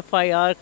FIR,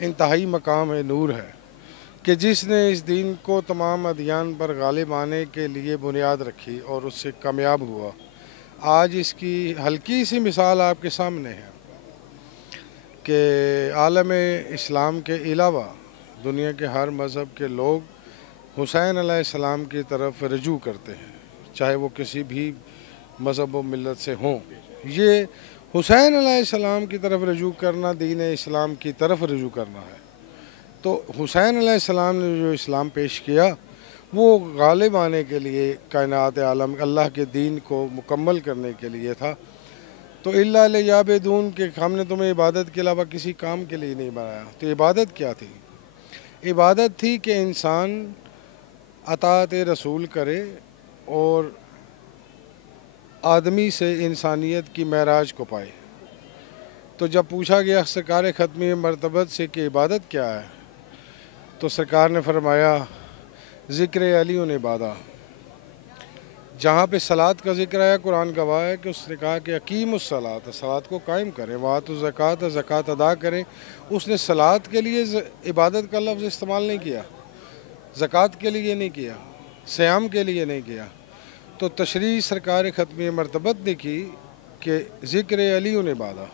انتہائی مقام ہے، نور ہے کہ جس نے اس دین کو تمام ادیان پر غالب آنے کے لیے بنیاد رکھی اور اس سے کامیاب ہوا۔ آج اس کی ہلکی سی مثال آپ کے سامنے ہے کہ عالم اسلام کے علاوہ دنیا کے ہر مذہب کے لوگ حسین علیہ السلام کی طرف رجوع کرتے ہیں، چاہے وہ کسی بھی مذہب و ملت سے ہوں۔ یہ حسین علیہ السلام کی طرف رجوع کرنا دین اسلام کی طرف رجوع کرنا ہے۔ تو حسین علیہ السلام نے جو اسلام پیش کیا وہ غالب آنے کے لیے، کائنات عالم اللہ کے دین کو مکمل کرنے کے لیے تھا۔ تو الا لیعبدون کہ ہم نے تمہیں عبادت کے علاوہ کسی کام کے لیے نہیں بنایا۔ تو عبادت کیا تھی؟ عبادت تھی کہ انسان اطاعت رسول کرے اور آدمی سے انسانیت کی معراج کو پائے۔ تو جب پوچھا گیا سرکار ختمی مرتبت سے کہ عبادت کیا ہے، تو سرکار نے فرمایا ذکر علی عبادہ۔ جہاں پہ صلاۃ کا ذکر آیا قرآن گواہ ہے کہ اس نے کہا کہ اقیم الصلاۃ، صلاۃ کو قائم کریں، وآتوا الزکوٰۃ، زکوٰۃ ادا کریں۔ اس نے صلاۃ کے لیے عبادت کا لفظ استعمال نہیں کیا، زکوٰۃ کے لیے نہیں کیا، صیام کے لیے نہیں کیا۔ تو تشریح سرکار ختمی مرتبت نے کی کہ ذکر علی عبادہ۔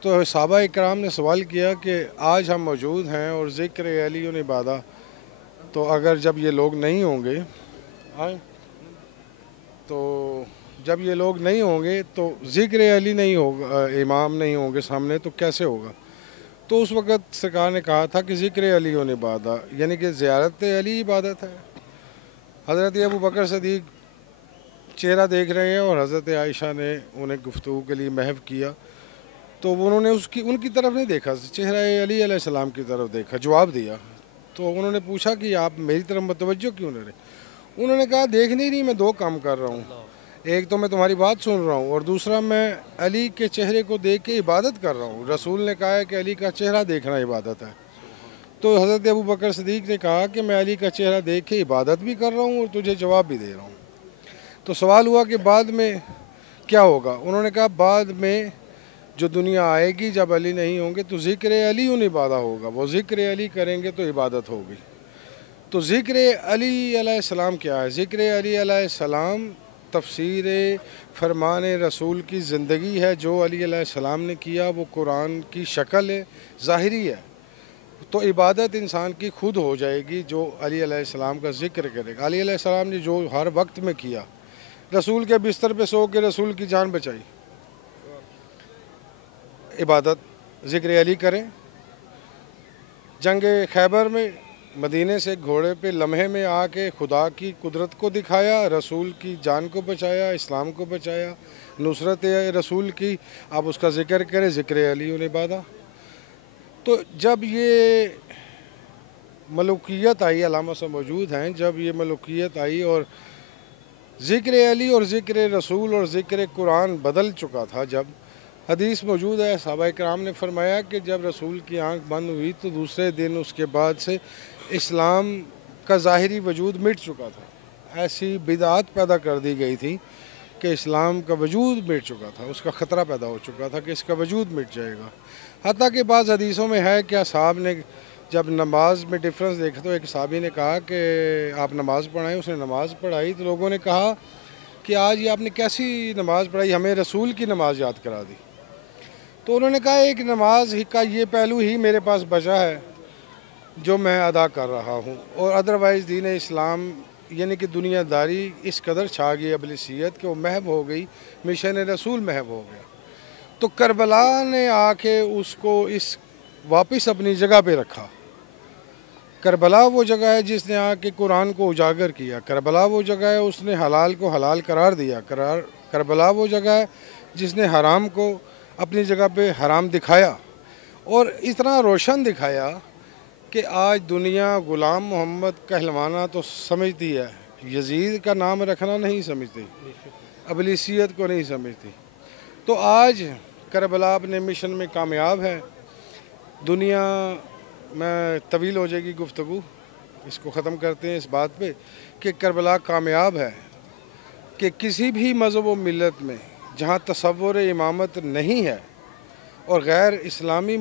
تو صحابہ اکرام نے سوال کیا کہ آج ہم موجود ہیں اور ذکر علی عبادہ، تو اگر جب یہ لوگ نہیں ہوں گے جب یہ لوگ نہیں ہوں گے تو ذکر علی نہیں ہوگا، امام نہیں ہوں گے سامنے، تو کیسے ہوگا؟ تو اس وقت سرکار نے کہا تھا کہ ذکر علی عبادہ یعنی کہ زیارت علی عبادت ہے۔ حضرت ابو بکر صدیق چہرہ دیکھ رہے ہیں اور حضرت عائشہ نے انہیں گفتگو کے لیے محو کیا، تو انہوں نے ان کی طرف نہیں دیکھا، چہرہ علی علیہ السلام کی طرف دیکھا، جواب دیا۔ تو انہوں نے پوچھا کہ آپ میری طرف متوجہ کیوں نہیں رہے؟ انہوں نے کہا دیکھ نہیں رہی، میں دو کام کر رہا ہوں، ایک تو میں تمہاری بات سن رہا ہوں اور دوسرا میں علی کے چہرے کو دیکھ کے عبادت کر رہا ہوں۔ رسول نے کہا ہے کہ علی کا چہرہ دیکھنا عبادت ہے۔ تو حضرت ابو بکر صدیق نے کہا کہ میں علی کا چہرہ دیکھ کے عبادت بھی کر رہا ہوں اور تجھے جواب بھی دے رہا ہوں۔ تو سوال ہوا کہ بعد میں کیا ہوگا؟ انہوں نے کہا بعد میں جو دنیا آئے گی جب علی نہیں ہوں گے تو ذکر علی عبادہ ہوگا، وہ ذکر علی کریں گے تو عبادت ہوگی۔ تو ذکر علی علیہ السلام کیا ہے؟ ذکر علی علیہ السلام تفسیر فرمان رسول کی زندگی ہے۔ جو علی علیہ السلام نے کیا وہ قرآن کی شکل ہے، ظاہری ہے۔ تو عبادت انسان کی خود ہو جائے گی جو علی علیہ السلام کا ذکر کرے گا۔ علی علیہ السلام نے جو ہر وقت میں کیا، رسول کے بستر پہ سو کے رسول کی جان بچائی، عبادت ذکر علی کریں۔ جنگ خیبر میں مدینے سے گھوڑے پہ لمحے میں آ کے خدا کی قدرت کو دکھایا، رسول کی جان کو بچایا، اسلام کو بچایا، نصرت رسول کی، آپ اس کا ذکر کریں، ذکر علی عبادہ۔ تو جب یہ ملوکیت آئی، علامہ سے موجود ہیں، جب یہ ملوکیت آئی اور ذکر علی اور ذکر رسول اور ذکر قرآن بدل چکا تھا، جب حدیث موجود ہے، صحابہ کرام نے فرمایا کہ جب رسول کی آنکھ بند ہوئی تو دوسرے دن اس کے بعد سے اسلام کا ظاہری وجود مٹ چکا تھا۔ ایسی بدعات پیدا کر دی گئی تھی کہ اسلام کا وجود مٹ چکا تھا، اس کا خطرہ پیدا ہو چکا تھا کہ اس کا وجود مٹ جائے گا۔ حتیٰ کہ بعض حدیثوں میں ہے کہ صحابہ نے جب نماز میں ڈفرنس دیکھا تو ایک صحابی نے کہا کہ آپ نماز پڑھائیں، اس نے نماز پڑھائی تو لوگوں نے کہا کہ آج یہ آپ نے کیسی نماز پڑھائی، ہمیں رسول کی نماز یاد کرا دی۔ تو انہوں نے کہا ایک نماز کا یہ پہلو ہی میرے پاس بچا ہے جو میں ادا کر رہا ہوں، اور ادروائز دین اسلام یعنی کہ دنیا داری اس قدر چھا گئی ابلیسیت کہ وہ محو ہو گئی، مشن رسول محو ہو گیا۔ تو کربلا نے آ کے اس کو واپس اپنی جگہ پہ رکھا۔ کربلا وہ جگہ ہے جس نے آ کے قرآن کو اجاگر کیا، کربلا وہ جگہ ہے اس نے حلال کو حلال قرار دیا، کربلا وہ جگہ ہے جس نے حرام کو اپنی جگہ پہ حرام دکھایا، اور اتنا روشن دکھایا کہ آج دنیا غلام محمد کہلوانا تو سمجھتی ہے، یزید کا نام رکھنا نہیں سمجھتی، ابلیسیت کو نہیں سمجھتی۔ تو آج کربلا اپنے مشن میں کامیاب ہے۔ دنیا میں طویل ہو جائے گی گفتگو، اس کو ختم کرتے ہیں اس بات پہ کہ کربلا کامیاب ہے کہ کسی بھی مذہب و ملت میں جہاں تصور امامت نہیں ہے اور غیر اسلامی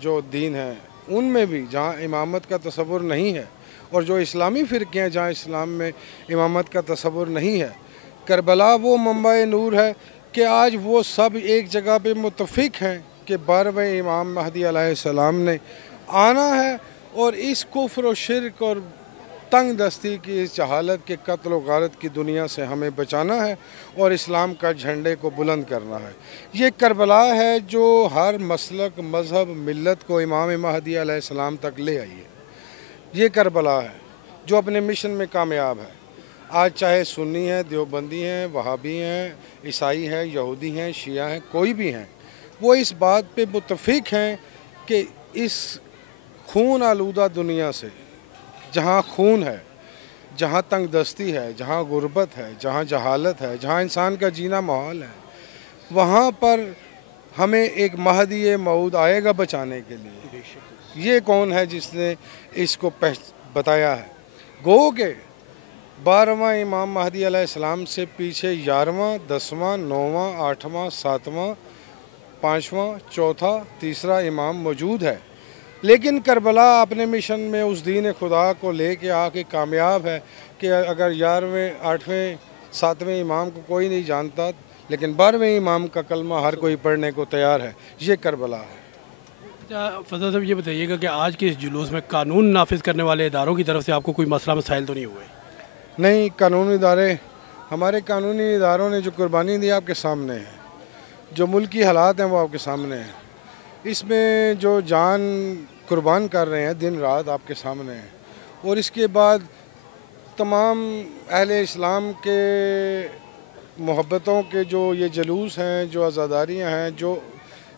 جو دین ہیں ان میں بھی جہاں امامت کا تصور نہیں ہے، اور جو اسلامی فرقے ہیں جہاں اسلام میں امامت کا تصور نہیں ہے، کربلا وہ منبع نور ہے کہ آج وہ سب ایک جگہ پہ متفق ہیں کہ 12ویں امام مہدی علیہ السلام نے آنا ہے، اور اس کفر و شرک اور تنگ دستی کی اس جہالت کے قتل و غارت کی دنیا سے ہمیں بچانا ہے اور اسلام کا جھنڈے کو بلند کرنا ہے۔ یہ کربلا ہے جو ہر مسلک، مذہب، ملت کو امام مہدی علیہ السلام تک لے آئی ہے۔ یہ کربلا ہے جو اپنے مشن میں کامیاب ہے۔ آج چاہے سنی ہیں، دیوبندی ہیں، وہابی ہیں، عیسائی ہیں، یہودی ہیں، شیعہ ہیں، کوئی بھی ہیں، وہ اس بات پہ متفق ہیں کہ اس خون آلودہ دنیا سے، جہاں خون ہے، جہاں تنگ دستی ہے، جہاں غربت ہے، جہاں جہالت ہے، جہاں انسان کا جینا محال ہے، وہاں پر ہمیں ایک مہدی موعود آئے گا بچانے کے لیے۔ یہ کون ہے جس نے اس کو بتایا ہے؟ گو کہ 12واں امام مہدی علیہ السلام سے پیچھے 11واں، 10واں، 9واں، 8واں، 7واں، 5واں، چوتھا، تیسرا امام موجود ہے، لیکن کربلا اپنے مشن میں اس دین خدا کو لے کے آ کے کامیاب ہے کہ اگر 11ویں، 8ویں، 7ویں امام کو کوئی نہیں جانتا، لیکن 12ویں امام کا کلمہ ہر کوئی پڑھنے کو تیار ہے۔ یہ کربلا ہے۔ فضل صاحب یہ بتائیے گا کہ آج کے اس جلوس میں قانون نافذ کرنے والے اداروں کی طرف سے آپ کو کوئی مسئلہ مسائل تو نہیں ہوئے؟ نہیں، قانونی ادارے، ہمارے قانونی اداروں نے جو قربانی دی آپ کے سامنے ہے، جو ملکی حالات ہیں وہ آپ کے سامنے ہیں، اس میں جو جان قربان کر رہے ہیں دن رات آپ کے سامنے ہیں، اور اس کے بعد تمام اہل اسلام کے محبتوں کے جو یہ جلوس ہیں، جو عزاداریاں ہیں، جو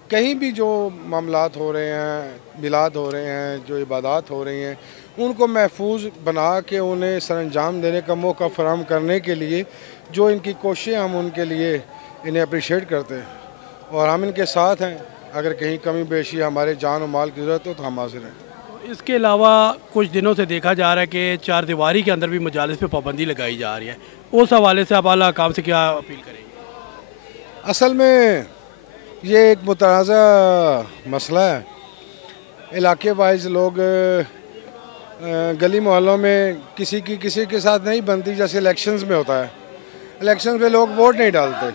کہیں بھی جو معاملات ہو رہے ہیں، میلاد ہو رہے ہیں، جو عبادات ہو رہی ہیں، ان کو محفوظ بنا کے انہیں سر انجام دینے کا موقع فراہم کرنے کے لیے جو ان کی کوششیں، ہم ان کے لیے انہیں اپریشیٹ کرتے ہیں اور ہم ان کے ساتھ ہیں۔ اگر کہیں کمی بیشی ہمارے جان و مال کی ضرورت ہو تو ہم حاضر ہیں۔ اس کے علاوہ کچھ دنوں سے دیکھا جا رہا ہے کہ 4 دیواری کے اندر بھی مجالس پہ پابندی لگائی جا رہی ہے، اس حوالے سے آپ اعلیٰ حکام سے کیا اپیل کریں گے؟ اصل میں یہ ایک متنازع مسئلہ ہے۔ علاقے وائز لوگ گلی محلوں میں کسی کے ساتھ نہیں بنتی، جیسے الیکشنز میں ہوتا ہے۔ الیکشنز میں لوگ ووٹ نہیں ڈالتے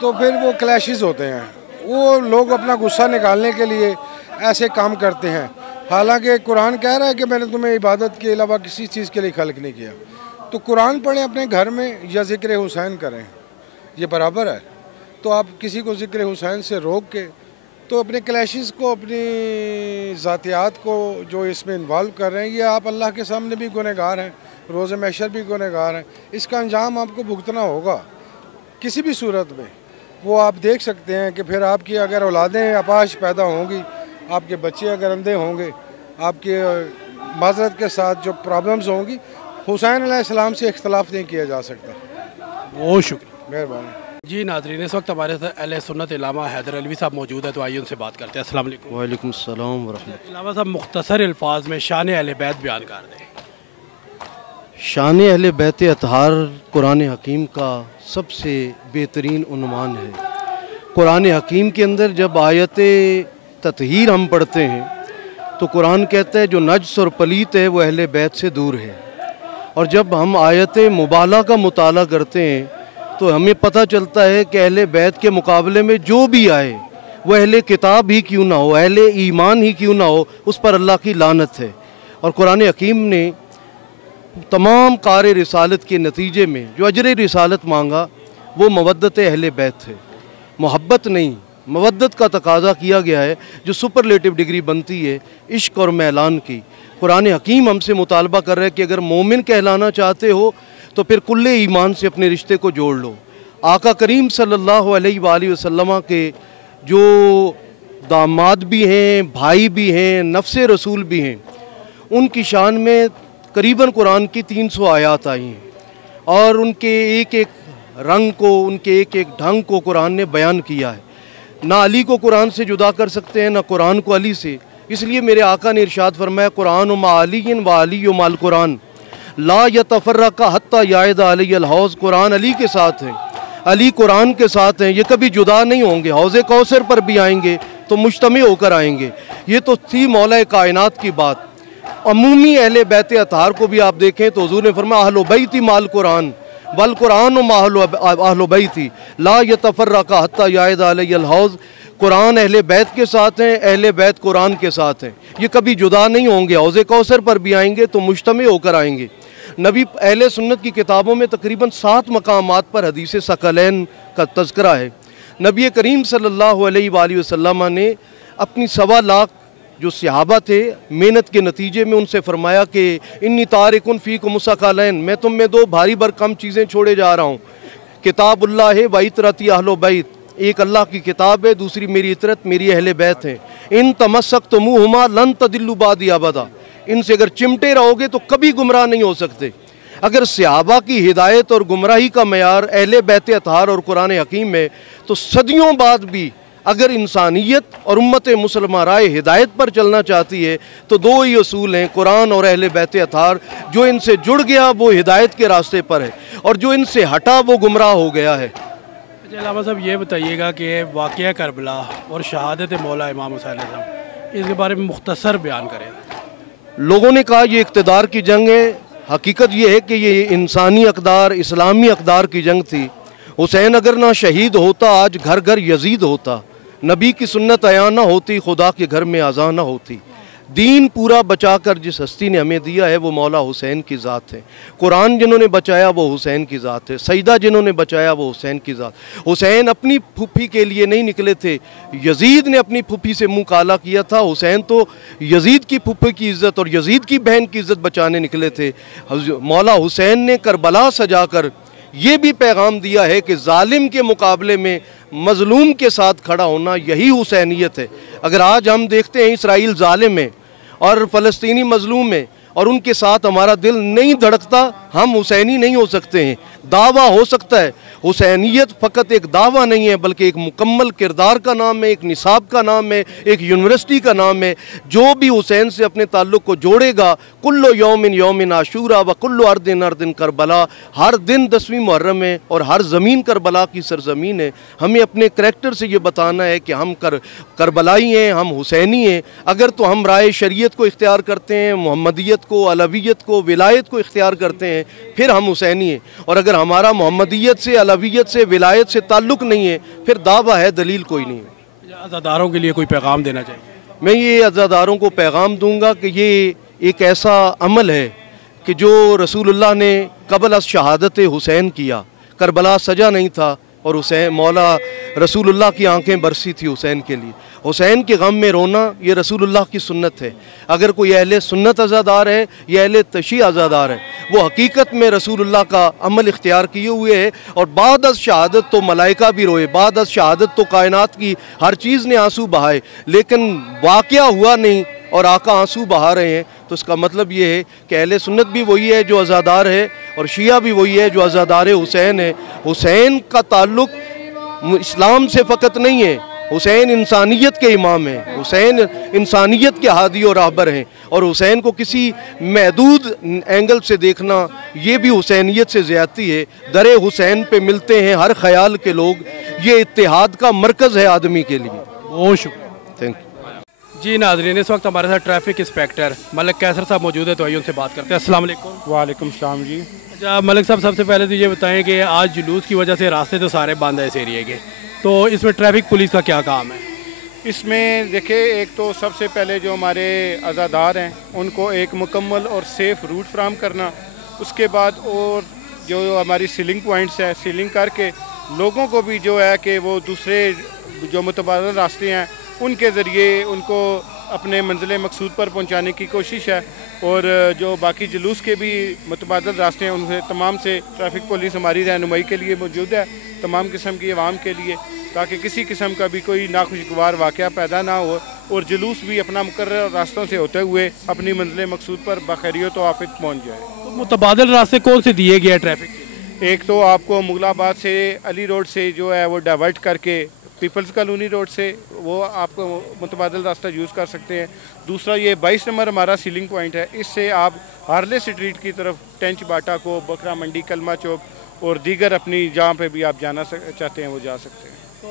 تو پھر وہ کلیشز ہوتے ہیں، وہ لوگ اپنا غصہ نکالنے کے لیے ایسے کام کرتے ہیں، حالانکہ قرآن کہہ رہا ہے کہ میں نے تمہیں عبادت کے علاوہ کسی چیز کے لیے خلق نہیں کیا۔ تو قرآن پڑھیں اپنے گھر میں یا ذکر حسین کریں، یہ برابر ہے۔ تو آپ کسی کو ذکر حسین سے روک کے تو اپنے کلیشز کو، اپنی ذاتیات کو جو اس میں انوالو کر رہے ہیں، یہ آپ اللہ کے سامنے بھی گنہگار ہیں، روز محشر بھی گنہگار ہیں۔ اس کا انجام آپ کو بھگتنا ہوگا کسی بھی صورت میں۔ وہ آپ دیکھ سکتے ہیں کہ پھر آپ کی اگر اولادیں اپاہج پیدا ہوں گی، آپ کے بچے اگر اندھے ہوں گے، آپ کے معذرت کے ساتھ جو پرابلمز ہوں گی، حسین علیہ السلام سے اختلاف نہیں کیا جا سکتا۔ بہت شکریہ، مہربانی۔ جی ناظرین، اس وقت ہمارے ساتھ اہل سنت علامہ حیدر علوی صاحب موجود ہے، تو آئیے ان سے بات کرتے ہیں۔ السلام علیکم۔ وعلیکم السلام ورحمۃ اللہ۔ علامہ صاحب مختصر الفاظ میں شان اہل بیت بیان کر دیں۔ شان اہل بیت اطہار قرآن حکیم کا سب سے بہترین عنوان ہے۔ قرآن حکیم کے اندر جب آیت تطہیر ہم پڑھتے ہیں تو قرآن کہتا ہے جو نجس اور پلیت ہے وہ اہل بیت سے دور ہے، اور جب ہم آیت مبالغہ کا مطالعہ کرتے ہیں تو ہمیں پتہ چلتا ہے کہ اہل بیت کے مقابلے میں جو بھی آئے وہ اہل کتاب ہی کیوں نہ ہو، اہل ایمان ہی کیوں نہ ہو، اس پر اللہ کی لعنت ہے۔ اور قرآن حکیم نے تمام کار رسالت کے نتیجے میں جو اجر رسالت مانگا وہ مودت اہل بیت ہے، محبت نہیں، مودت کا تقاضا کیا گیا ہے، جو سپرلیٹو ڈگری بنتی ہے عشق اور میلان کی۔ قرآن حکیم ہم سے مطالبہ کر رہا ہے کہ اگر مومن کہلانا چاہتے ہو تو پھر کل ایمان سے اپنے رشتے کو جوڑ لو۔ آقا کریم صلی اللہ علیہ وآلہ وسلم کے جو داماد بھی ہیں، بھائی بھی ہیں، نفس رسول بھی ہیں، ان کی شان میں قریباً قرآن کی 300 آیات آئی ہیں، اور ان کے ایک ایک رنگ کو، ان کے ایک ایک ڈھنگ کو قرآن نے بیان کیا ہے۔ نہ علی کو قرآن سے جدا کر سکتے ہیں، نہ قرآن کو علی سے، اس لیے میرے آقا نے ارشاد فرمایا قرآن مع علی و علی مع القرآن لا یتفرق حتی یعد علی الحوض۔ قرآن علی کے ساتھ ہیں، علی قرآن کے ساتھ ہیں، یہ کبھی جدا نہیں ہوں گے، حوض کوثر پر بھی آئیں گے تو مجتمع ہو کر آئیں گے۔ یہ تو تھی مولا کائنات کی بات۔ عمومی اہل بیت اطہار کو بھی آپ دیکھیں تو حضور نے فرمایا اہل بیتی مال قرآن والقرآن و اہل بیتی لا یتفرق حتی یعد علی الحوض۔ قرآن اہل بیت کے ساتھ ہیں، اہل بیت قرآن کے ساتھ ہیں، یہ کبھی جدا نہیں ہوں گے۔ حوض کوثر پر بھی آئیں گے تو مجتمع ہو کر آئیں گے۔ نبی اہل سنت کی کتابوں میں تقریباً 7 مقامات پر حدیث ثقلین کا تذکرہ ہے۔ نبی کریم صلی اللہ علیہ وآلہ وسلم نے اپنی 1.25 لاکھ جو صحابہ تھے محنت کے نتیجے میں ان سے فرمایا کہ انی تارکن فیکم ثقلین، میں تم میں 2 بھاری بھرکم چیزیں چھوڑے جا رہا ہوں، کتاب اللہ ہے و عطرتی اہل بیت، ایک اللہ کی کتاب ہے، دوسری میری عطرت میری اہل بیت ہیں۔ ان تمسکتموہما لن تضلوا بعدی ابدا، ان سے اگر چمٹے رہو گے تو کبھی گمراہ نہیں ہو سکتے۔ اگر صحابہ کی ہدایت اور گمراہی کا معیار اہل بیت اطہار اور قرآن حکیم ہے تو صدیوں بعد بھی اگر انسانیت اور امت مسلمہ رائے ہدایت پر چلنا چاہتی ہے تو 2 ہی اصول ہیں، قرآن اور اہل بیت اطہار۔ جو ان سے جڑ گیا وہ ہدایت کے راستے پر ہے، اور جو ان سے ہٹا وہ گمراہ ہو گیا ہے۔ علامہ صاحب یہ بتائیے گا کہ واقعہ کربلا اور شہادت مولا امام حسین علیہ السلام، اس کے بارے میں مختصر بیان کریں۔ لوگوں نے کہا یہ اقتدار کی جنگ ہے، حقیقت یہ ہے کہ یہ انسانی اقدار، اسلامی اقدار کی جنگ تھی۔ حسین اگر نہ شہید ہوتا آج گھر گھر یزید ہوتا، نبی کی سنت عیاں نہ ہوتی، خدا کے گھر میں اذان نہ ہوتی۔ دین پورا بچا کر جس ہستی نے ہمیں دیا ہے وہ مولا حسین کی ذات ہے۔ قرآن جنہوں نے بچایا وہ حسین کی ذات ہے، سجدہ جنہوں نے بچایا وہ حسین کی ذات۔ حسین اپنی پھوپھی کے لیے نہیں نکلے تھے، یزید نے اپنی پھوپھی سے منہ کالا کیا تھا، حسین تو یزید کی پھوپھی کی عزت اور یزید کی بہن کی عزت بچانے نکلے تھے۔ مولا حسین نے کربلا سجا کر یہ بھی پیغام دیا ہے کہ ظالم کے مقابلے میں مظلوم کے ساتھ کھڑا ہونا یہی حسینیت ہے۔ اگر آج ہم دیکھتے ہیں اسرائیل ظالم ہے اور فلسطینی مظلوم ہے اور ان کے ساتھ ہمارا دل نہیں دھڑکتا، ہم حسینی نہیں ہو سکتے ہیں۔ دعویٰ ہو سکتا ہے، حسینیت فقط ایک دعویٰ نہیں ہے بلکہ ایک مکمل کردار کا نام ہے، ایک نصاب کا نام ہے، ایک یونیورسٹی کا نام ہے۔ جو بھی حسین سے اپنے تعلق کو جوڑے گا، کل یوم یوم عاشورا و کل ارض ارض کربلا، ہر دن 10ویں محرم ہے اور ہر زمین کربلا کی سرزمین ہے۔ ہمیں اپنے کریکٹر سے یہ بتانا ہے کہ ہم کربلائی ہیں، ہم حسینی ہیں۔ اگر تو ہم رائے شریعت کو اختیار کرتے ہیں، محمدیت کو، علویت کو، ولایت کو اختیار کرتے ہیں، پھر ہم حسینی ہیں۔ اور اگر ہمارا محمدیت سے، علویت سے، ولایت سے تعلق نہیں ہے پھر دعویٰ ہے، دلیل کوئی نہیں ہے۔ عزاداروں کے لیے کوئی پیغام دینا چاہیے؟ میں یہ عزاداروں کو پیغام دوں گا کہ یہ ایک ایسا عمل ہے کہ جو رسول اللہ نے قبل از شہادت حسین کیا، کربلا سجا نہیں تھا اور حسین مولا رسول اللہ کی آنکھیں برسی تھی حسین کے لیے۔ حسین کے غم میں رونا یہ رسول اللہ کی سنت ہے۔ اگر کوئی اہل سنت عزادار ہے یا اہل تشیع عزادار ہے، وہ حقیقت میں رسول اللہ کا عمل اختیار کیے ہوئے ہے۔ اور بعد از شہادت تو ملائکہ بھی روئے، بعد از شہادت تو کائنات کی ہر چیز نے آنسو بہائے، لیکن واقعہ ہوا نہیں اور آقا آنسو بہا رہے ہیں، تو اس کا مطلب یہ ہے کہ اہل سنت بھی وہی ہے جو عزادار ہے اور شیعہ بھی وہی ہے جو عزادار حسین ہے۔ حسین کا تعلق اسلام سے فقط نہیں ہے، حسین انسانیت کے امام ہیں، حسین انسانیت کے ہادی اور راہبر ہیں، اور حسین کو کسی محدود اینگل سے دیکھنا یہ بھی حسینیت سے زیادتی ہے۔ در حسین پہ ملتے ہیں ہر خیال کے لوگ، یہ اتحاد کا مرکز ہے آدمی کے لیے۔ بہت شکریہ، تھینک یو۔ جی ناظرین، اس وقت ہمارے ساتھ ٹریفک انسپیکٹر ملک کیسر صاحب موجود ہے، تو آئیے ان سے بات کرتے ہیں۔ السلام علیکم۔ وعلیکم السلام جی۔ اچھا ملک صاحب، سب سے پہلے تو یہ بتائیں کہ آج جلوس کی وجہ سے راستے تو سارے بند ہیں اس ایریے کے، تو اس میں ٹریفک پولیس کا کیا کام ہے؟ اس میں دیکھیں، ایک تو سب سے پہلے جو ہمارے عزادار ہیں ان کو ایک مکمل اور سیف روٹ فراہم کرنا، اس کے بعد اور جو ہماری سیلنگ پوائنٹس ہیں سیلنگ کر کے لوگوں کو بھی جو ہے کہ وہ دوسرے جو متبادل راستے ہیں ان کے ذریعے ان کو اپنے منزل مقصود پر پہنچانے کی کوشش ہے۔ اور جو باقی جلوس کے بھی متبادل راستے ہیں ان سے تمام سے ٹریفک پولیس ہماری رہنمائی کے لیے موجود ہے، تمام قسم کی عوام کے لیے، تاکہ کسی قسم کا بھی کوئی ناخوشگوار واقعہ پیدا نہ ہو اور جلوس بھی اپنا مقرر راستوں سے ہوتے ہوئے اپنی منزل مقصود پر بخیریت و عافیت پہنچ جائے۔ تو متبادل راستے کون سے دیے گئے ہیں ٹریفک کے؟ ایک تو آپ کو مغل آباد سے علی روڈ سے جو ہے وہ ڈائیورٹ کر کے پیپلز کالونی روڈ سے وہ آپ کو متبادل راستہ یوز کر سکتے ہیں۔ دوسرا یہ 22 نمبر ہمارا سیلنگ پوائنٹ ہے، اس سے آپ ہارلے سٹریٹ کی طرف ٹینچ باٹا کو، بکرا منڈی، کلمہ چوک اور دیگر اپنی جہاں پہ بھی آپ جانا چاہتے ہیں وہ جا سکتے ہیں۔ تو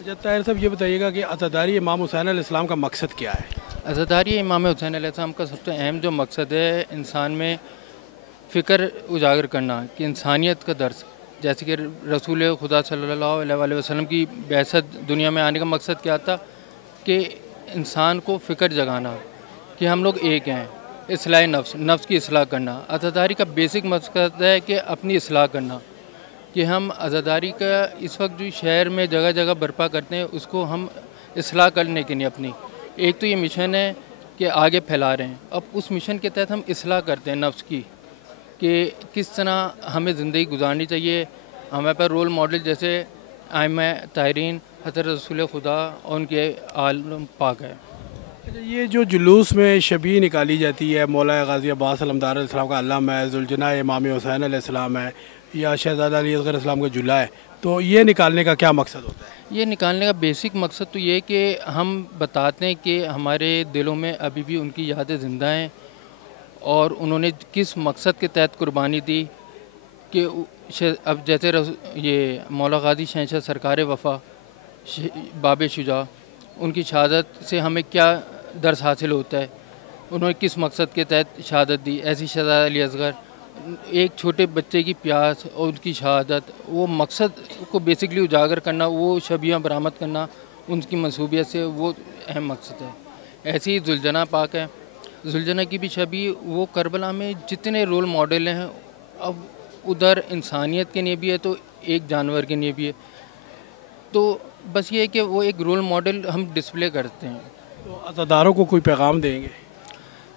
اچھا طاہر صاحب یہ بتائیے گا کہ عزاداری امام حسین علیہ السلام کا مقصد کیا ہے؟ عزاداری امام حسین علیہ السلام کا سب سے اہم جو مقصد ہے انسان میں فکر اجاگر کرنا کہ انسانیت کا درس، جیسے کہ رسول خدا صلی اللہ علیہ وسلم کی بعثت دنیا میں آنے کا مقصد کیا تھا کہ انسان کو فکر جگانا کہ ہم لوگ ایک ہیں، اصلاح نفس کی اصلاح کرنا۔ عزاداری کا بیسک مقصد ہے کہ اپنی اصلاح کرنا، کہ ہم عزاداری کا اس وقت جو شہر میں جگہ جگہ برپا کرتے ہیں اس کو ہم اصلاح کرنے کے لیے اپنی ایک تو یہ مشن ہے کہ آگے پھیلا رہے ہیں، اب اس مشن کے تحت ہم اصلاح کرتے ہیں نفس کی کہ کس طرح ہمیں زندگی گزارنی چاہیے۔ ہمارے پاس رول ماڈل جیسے ائمہ طاہرین، حضرت رسول خدا اور ان کے عالم پاک ہے۔ یہ جو جلوس میں شبیہ نکالی جاتی ہے، مولا غازی عباس علمدار علیہ السلام کا علم ہے، ذوالجناح امام حسین علیہ السلام ہے، یا شہزادہ علی اصغر السلام کا جلوہ ہے، تو یہ نکالنے کا کیا مقصد ہوتا ہے؟ یہ نکالنے کا بیسک مقصد تو یہ ہے کہ ہم بتاتے ہیں کہ ہمارے دلوں میں ابھی بھی ان کی یادیں زندہ ہیں اور انہوں نے کس مقصد کے تحت قربانی دی، کہ اب جیسے یہ مولا غازی شہنشاہ سرکار وفا باب شجاع، ان کی شہادت سے ہمیں کیا درس حاصل ہوتا ہے، انہوں نے کس مقصد کے تحت شہادت دی۔ ایسی شہزادہ علی اصغر، ایک چھوٹے بچے کی پیاس اور ان کی شہادت، وہ مقصد کو بیسکلی اجاگر کرنا، وہ شبیہ برآمد کرنا ان کی منصوبیت سے، وہ اہم مقصد ہے۔ ایسی ہی ذوالجناح پاک ہے، ذوالجناح کی بھی شبیہ، وہ کربلا میں جتنے رول ماڈل ہیں، اب ادھر انسانیت کے لیے بھی ہے تو ایک جانور کے لیے بھی ہے، تو بس یہ ہے کہ وہ ایک رول ماڈل ہم ڈسپلے کرتے ہیں۔ تو عزاداروں کو کوئی پیغام دیں گے؟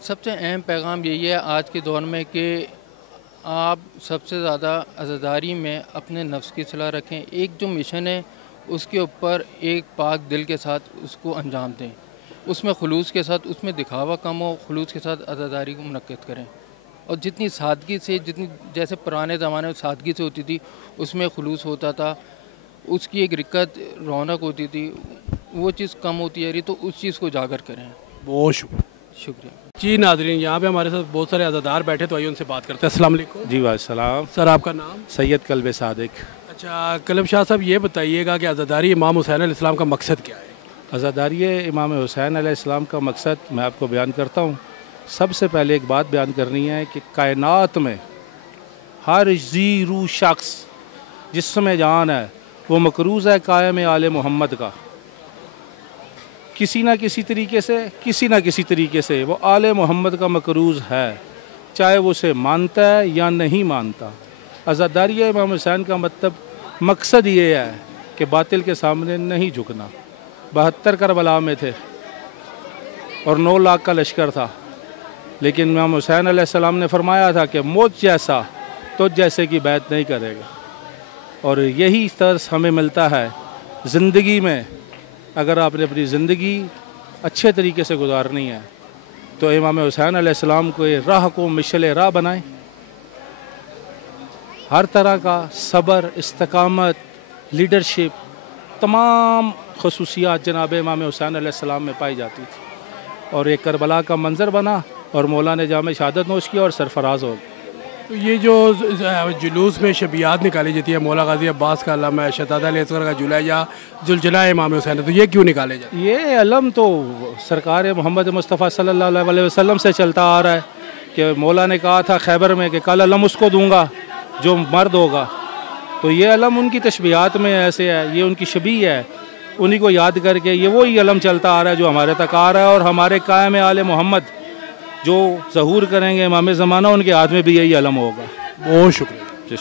سب سے اہم پیغام یہی ہے آج کے دور میں کہ آپ سب سے زیادہ عزاداری میں اپنے نفس کی اصلاح رکھیں، ایک جو مشن ہے اس کے اوپر ایک پاک دل کے ساتھ اس کو انجام دیں، اس میں خلوص کے ساتھ، اس میں دکھاوا کم ہو، خلوص کے ساتھ عزاداری کو منعقد کریں، اور جتنی سادگی سے، جتنی جیسے پرانے زمانے میں سادگی سے ہوتی تھی اس میں خلوص ہوتا تھا، اس کی ایک رکت رونق ہوتی تھی، وہ چیز کم ہوتی ہے رہی، تو اس چیز کو اجاگر کریں۔ بہت شکریہ۔ جی ناظرین، یہاں پہ ہمارے ساتھ بہت سارے عزادار بیٹھے، تو آئیے ان سے بات کرتے ہیں۔ السلام علیکم۔ جی والسلام۔ سر آپ کا نام؟ سید قلب صادق۔ اچھا قلب شاہ صاحب، یہ بتائیے گا کہ عزاداری امام حسین علیہ السلام کا مقصد کیا ہے؟ عزاداری امام حسین علیہ السلام کا مقصد میں آپ کو بیان کرتا ہوں۔ سب سے پہلے ایک بات بیان کرنی ہے کہ کائنات میں ہر ذی روح شخص جس میں جان ہے وہ مقروض ہے قائم آل محمد کا، کسی نہ کسی طریقے سے وہ آل محمد کا مقروض ہے، چاہے وہ اسے مانتا ہے یا نہیں مانتا۔ عزاداری امام حسین کا مقصد یہ ہے کہ باطل کے سامنے نہیں جھکنا۔ 72 کربلا میں تھے اور 9 لاکھ کا لشکر تھا، لیکن امام حسین علیہ السلام نے فرمایا تھا کہ موت جیسا تو جیسے کی بیعت نہیں کرے گا، اور یہی طرز ہمیں ملتا ہے زندگی میں۔ اگر آپ نے اپنی زندگی اچھے طریقے سے گزارنی ہے تو امام حسین علیہ السلام کو راہ کو مشعل راہ بنائیں، ہر طرح کا صبر، استقامت، لیڈرشپ، تمام خصوصیات جناب امام حسین علیہ السلام میں پائی جاتی تھی، اور ایک کربلا کا منظر بنا اور مولا نے جام شہادت نوش کیا اور سرفراز ہو گیا۔ تو یہ جو جلوس میں شبیات نکالی جاتی ہے، مولا غازی عباس کا علم ہے، شہزادہ علی اصغر کا جلوہ یا ذوالجناح امام حسین ہے، تو یہ کیوں نکالے جاتے ہیں؟ یہ علم تو سرکار محمد مصطفیٰ صلی اللہ علیہ وسلم سے چلتا آ رہا ہے کہ مولا نے کہا تھا خیبر میں کہ کل علم اس کو دوں گا جو مرد ہوگا، تو یہ علم ان کی تشبیہات میں ایسے ہے، یہ ان کی شبیہ ہے، انہی کو یاد کر کے یہ وہی علم چلتا آ رہا ہے جو ہمارے تک آ رہا ہے، اور ہمارے قائم آل محمد جو ظہور کریں گے امام زمانہ، ان کے ہاتھ میں بھی یہی علم ہوگا۔ بہت شکریہ۔